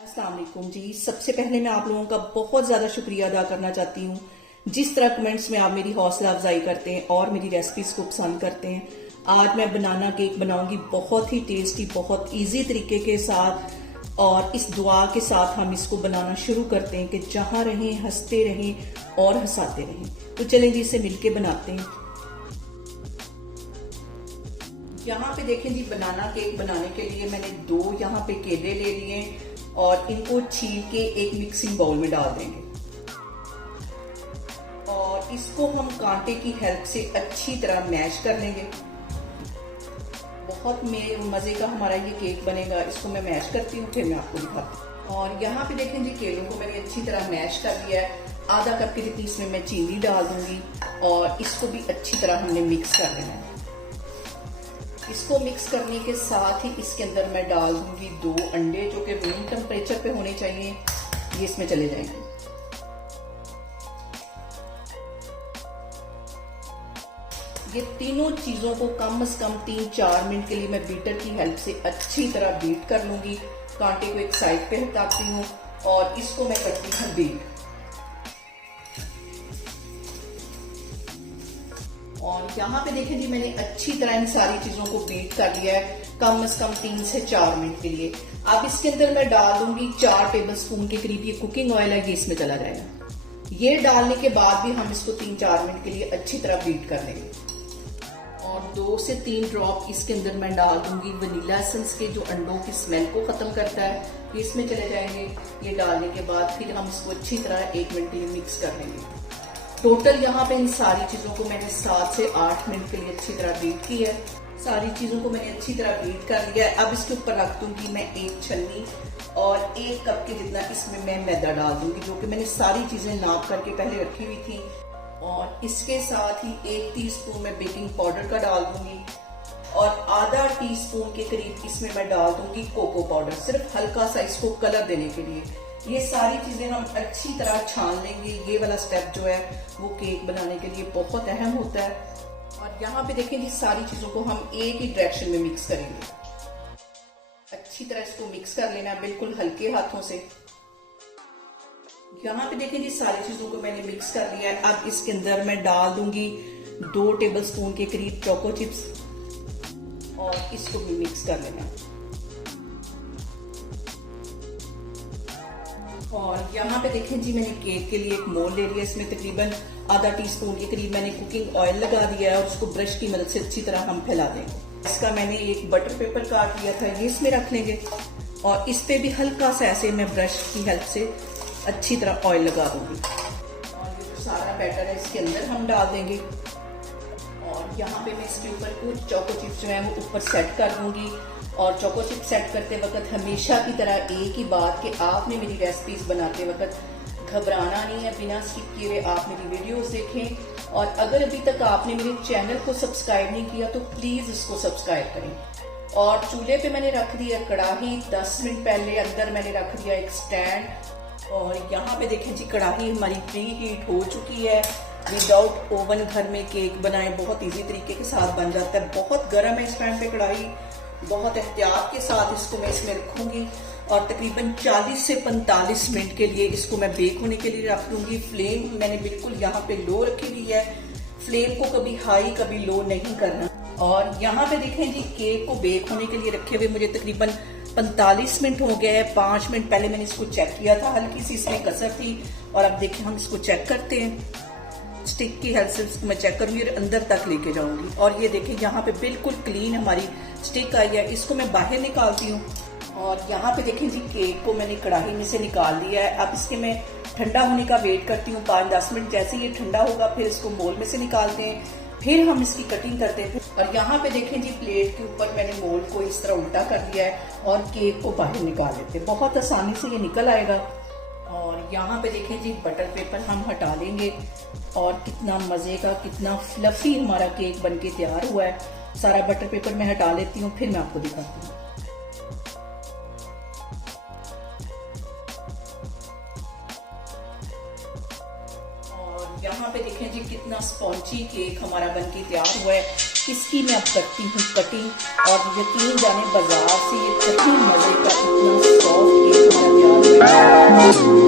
अस्सलाम वालेकुम जी। सबसे पहले मैं आप लोगों का बहुत ज़्यादा शुक्रिया अदा करना चाहती हूँ जिस तरह कमेंट्स में आप मेरी हौसला अफजाई करते हैं और मेरी रेसिपीज़ को पसंद करते हैं। आज मैं बनाना केक बनाऊंगी बहुत ही टेस्टी, बहुत इजी तरीके के साथ, और इस दुआ के साथ हम इसको बनाना शुरू करते हैं कि जहाँ रहें हंसते रहें और हंसाते रहें। तो चलें जी, इसे मिलके बनाते हैं। यहाँ पे देखें जी, बनाना केक बनाने के लिए मैंने 2 यहाँ पे केले ले लिए और इनको छील के एक मिक्सिंग बाउल में डाल देंगे और इसको हम कांटे की हेल्प से अच्छी तरह मैश कर लेंगे। बहुत मजे का हमारा ये केक बनेगा। इसको मैं मैश करती हूँ, फिर मैं आपको दिखाती हूँ। और यहाँ पे देखें जी, केलों को मैंने अच्छी तरह मैश कर लिया है। आधा कप की जितनी इसमें मैं चीनी डाल दूंगी और इसको भी अच्छी तरह हमने मिक्स कर लेना है। इसको मिक्स करने के साथ ही इसके अंदर मैं डाल दूंगी 2 अंडे जो कि रूम टेम्परेचर पे होने चाहिए। ये इसमें चले जाएंगे। ये तीनों चीजों को कम से कम 3-4 मिनट के लिए मैं बीटर की हेल्प से अच्छी तरह बीट कर लूंगी। कांटे को एक साइड पे हटाती हूँ और इसको मैं करती हूँ बीट। और यहाँ पे देखें जी, मैंने अच्छी तरह इन सारी चीजों को बीट कर लिया है कम से कम 3 से 4 मिनट के लिए। अब इसके अंदर मैं डाल दूंगी 4 टेबलस्पून के करीब ये कुकिंग ऑयल है, ये इसमें चला जाएगा। ये डालने के बाद भी हम इसको 3-4 मिनट के लिए अच्छी तरह बीट कर लेंगे। और 2 से 3 ड्रॉप इसके अंदर मैं डाल दूंगी वनीला एसेंस के, जो अंडों की स्मेल को खत्म करता है। ये इसमें चले जाएंगे। ये डालने के बाद फिर हम इसको अच्छी तरह 1 मिनट के लिए मिक्स कर लेंगे। टोटल यहाँ पे इन सारी चीजों को मैंने 7 से 8 मिनट के लिए अच्छी तरह बीट की है। सारी चीजों को मैंने अच्छी तरह बीट कर लिया है। अब इसके ऊपर रख दूंगी मैं 1 छन्नी और 1 कप के जितना इसमें मैं मैदा डाल दूंगी, जो कि मैंने सारी चीजें नाप करके पहले रखी हुई थी। और इसके साथ ही 1 टीस्पून मैं बेकिंग पाउडर का डाल दूंगी और आधा टीस्पून के करीब इसमें मैं डाल दूंगी कोको पाउडर, सिर्फ हल्का सा इसको कलर देने के लिए। ये सारी चीजें हम अच्छी तरह छान लेंगे। ये वाला स्टेप जो है वो केक बनाने के लिए बहुत अहम होता है। और यहाँ पे देखें जी, सारी चीजों को हम एक ही डायरेक्शन में मिक्स करेंगे। अच्छी तरह इसको मिक्स कर लेना है, बिल्कुल हल्के हाथों से। यहाँ पे देखें जी, सारी चीजों को मैंने मिक्स कर लिया है। अब इसके अंदर मैं डाल दूंगी 2 टेबलस्पून के करीब चोको चिप्स और इसको भी मिक्स कर लेना है। और यहाँ पे देखें जी, मैंने केक के लिए एक मोल्ड ले लिया। इसमें तकरीबन आधा टीस्पून के करीब मैंने कुकिंग ऑयल लगा दिया है और उसको ब्रश की मदद से अच्छी तरह हम फैला देंगे। इसका मैंने एक बटर पेपर काट लिया था, ये इसमें रख लेंगे और इस पे भी हल्का सा ऐसे मैं ब्रश की हेल्प से अच्छी तरह ऑयल लगा दूंगी। और ये जो सारा बैटर है इसके अंदर हम डाल देंगे। और यहाँ पे मैं इसके ऊपर कुछ चोको चिप्स जो है वो ऊपर सेट कर दूंगी। और चोको चिप सेट करते वक्त हमेशा की तरह एक ही बात कि आपने मेरी रेसिपीज बनाते वक्त घबराना नहीं है। बिना स्किप किए हुए आप मेरी वीडियोस देखें। और अगर अभी तक आपने मेरे चैनल को सब्सक्राइब नहीं किया तो प्लीज इसको सब्सक्राइब करें। और चूल्हे पे मैंने रख दिया कढ़ाई। 10 मिनट पहले अंदर मैंने रख दिया एक स्टैंड। और यहाँ पे देखें जी, कढ़ाई हमारी प्री हीट हो चुकी है। विदाउट ओवन घर में केक बनाएं, बहुत इजी तरीके के साथ बन जाता है। बहुत गर्म है इस टाइम पे कढ़ाई, बहुत एहतियात के साथ इसको मैं इसमें रखूंगी और तकरीबन 40 से 45 मिनट के लिए इसको मैं बेक होने के लिए रख दूंगी। फ्लेम मैंने बिल्कुल यहाँ पे लो रखी हुई है। फ्लेम को कभी हाई कभी लो नहीं करना। और यहाँ पे देखें जी, केक को बेक होने के लिए रखे हुए मुझे तकरीबन 45 मिनट हो गए हैं। 5 मिनट पहले मैंने इसको चेक किया था, हल्की सी इसमें कसर थी। और अब देखिए, हम इसको चेक करते हैं। स्टिक की हेल्प से इसको मैं चेक करूंगी और अंदर तक लेके जाऊंगी। और ये देखिए, यहाँ पे बिल्कुल क्लीन हमारी स्टिक आई है। इसको मैं बाहर निकालती हूँ। और यहाँ पे देखें जी, केक को मैंने कढ़ाई में से निकाल लिया है। अब इसके मैं ठंडा होने का वेट करती हूँ 5-10 मिनट। जैसे ये ठंडा होगा फिर इसको मोल्ड में से निकालते हैं, फिर हम इसकी कटिंग करते हैं। और यहाँ पे देखें जी, प्लेट के ऊपर मैंने मोल्ड को इस तरह उल्टा कर दिया है और केक को बाहर निकाल लेते हैं। बहुत आसानी से ये निकल आएगा। और यहाँ पे देखें जी, बटर पेपर हम hटा लेंगे और कितना मजे का, कितना फ्लफी हमारा केक बनके तैयार हुआ है। सारा बटर पेपर मैं हटा लेती हूँ, फिर मैं आपको दिखाती हूँ। और यहाँ पे देखें जी, कितना स्पॉन्जी केक हमारा बनके तैयार हुआ है। इसकी मैं अब करती हूँ कटिंग और यकीन जाने बाजार से ये कितनी मजे का इतना सॉफ्ट केक हमारा तैयार है।